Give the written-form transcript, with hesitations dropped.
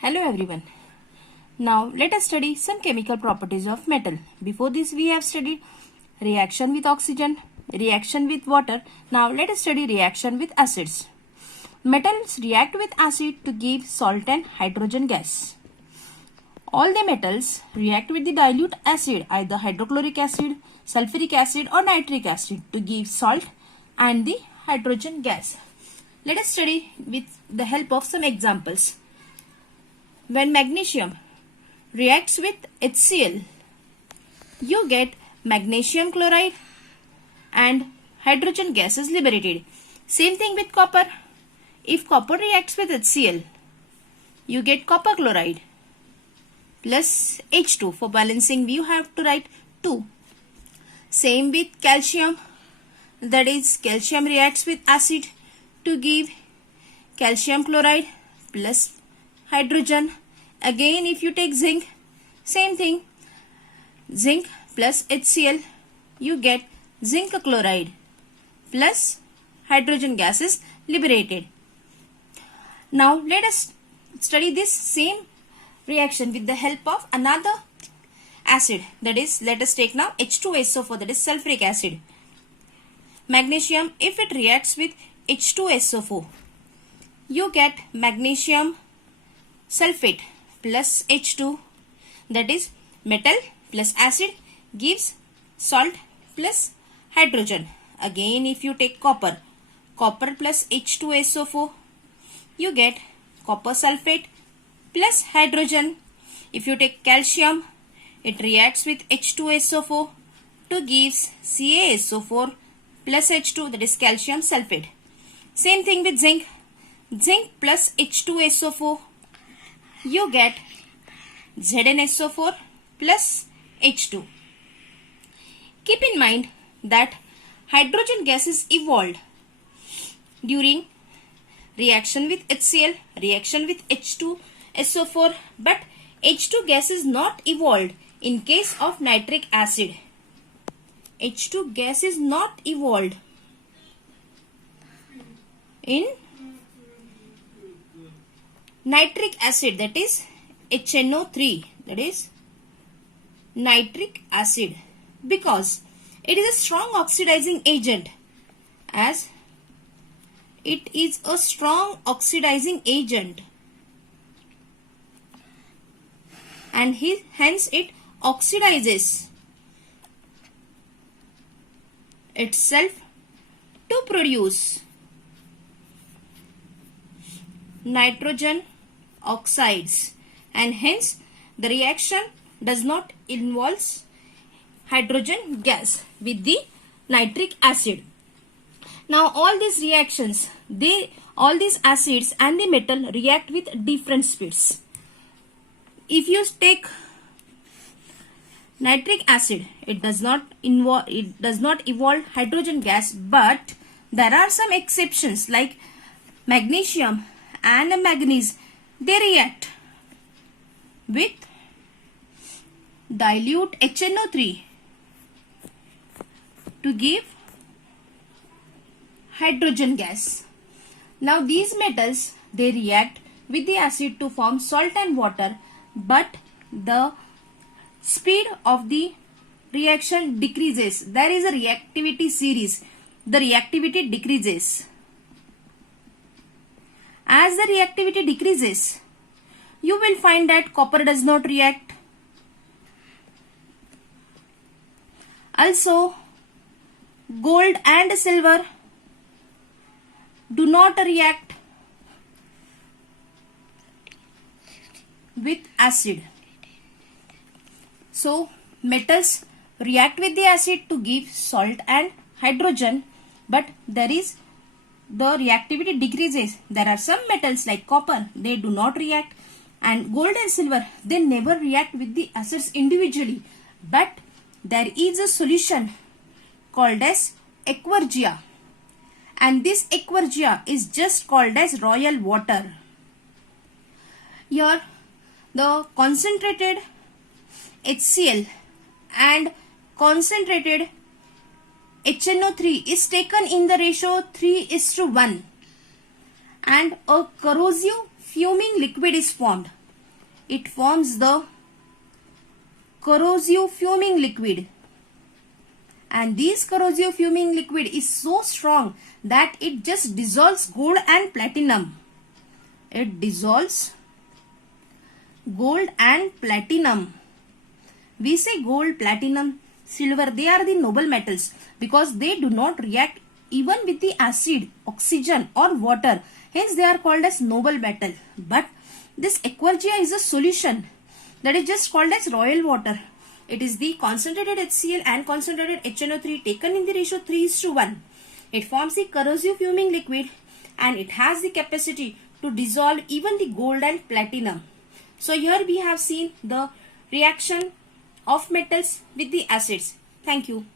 Hello everyone. Now let us study some chemical properties of metal. Before this we have studied reaction with oxygen, reaction with water. Now let us study reaction with acids. Metals react with acid to give salt and hydrogen gas. All the metals react with the dilute acid, either hydrochloric acid, sulfuric acid or nitric acid to give salt and the hydrogen gas. Let us study with the help of some examples. When magnesium reacts with HCl, you get magnesium chloride and hydrogen gas is liberated. Same thing with copper. If copper reacts with HCl, you get copper chloride plus H2. For balancing, you have to write 2. Same with calcium. That is, calcium reacts with acid to give calcium chloride plus hydrogen. Again, if you take zinc, same thing. Zinc plus HCl, you get zinc chloride plus hydrogen gas is liberated. Now let us study this same reaction with the help of another acid. That is, let us take now H2SO4, that is sulfuric acid. Magnesium, if it reacts with H2SO4, you get magnesium sulfate plus H2, that is metal plus acid gives salt plus hydrogen. Again, if you take copper plus H2SO4, you get copper sulfate plus hydrogen. If you take calcium, it reacts with H2SO4 to gives CaSO4 plus H2, that is calcium sulfate. Same thing with zinc. Zinc plus H2SO4, you get ZnSO4 plus H2. Keep in mind that hydrogen gas is evolved during reaction with HCl, reaction with H2SO4, but H2 gas is not evolved in case of nitric acid. H2 gas is not evolved in nitric acid, that is HNO3, that is nitric acid, because it is a strong oxidizing agent. As it is a strong oxidizing agent and hence it oxidizes itself to produce nitrogen oxides, and hence the reaction does not involve hydrogen gas with the nitric acid. Now all these reactions, all these acids and the metal react with different speeds. If you take nitric acid, it does not evolve hydrogen gas, but there are some exceptions like magnesium and manganese. They react with dilute HNO3 to give hydrogen gas. Now these metals, they react with the acid to form salt and water, but the speed of the reaction decreases. There is a reactivity series. The reactivity decreases. As the reactivity decreases, you will find that copper does not react. Also, gold and silver do not react with acid. So, metals react with the acid to give salt and hydrogen, but the reactivity decreases. There are some metals like copper, they do not react, and gold and silver, they never react with the acids individually, but there is a solution called as aquargia, and this aquargia is just called as royal water. Here the concentrated HCl and concentrated HNO3 is taken in the ratio 3:1 and a corrosive fuming liquid is formed. it forms the corrosive fuming liquid. And this corrosive fuming liquid is so strong that it just dissolves gold and platinum. It dissolves gold and platinum. We say gold, platinum, silver, they are the noble metals because they do not react even with the acid, oxygen or water. Hence they are called as noble metal. But this aquargia is a solution that is just called as royal water. It is the concentrated HCl and concentrated HNO3 taken in the ratio 3:1. It forms the corrosive fuming liquid and it has the capacity to dissolve even the gold and platinum. So here we have seen the reaction of metals with the acids. Thank you.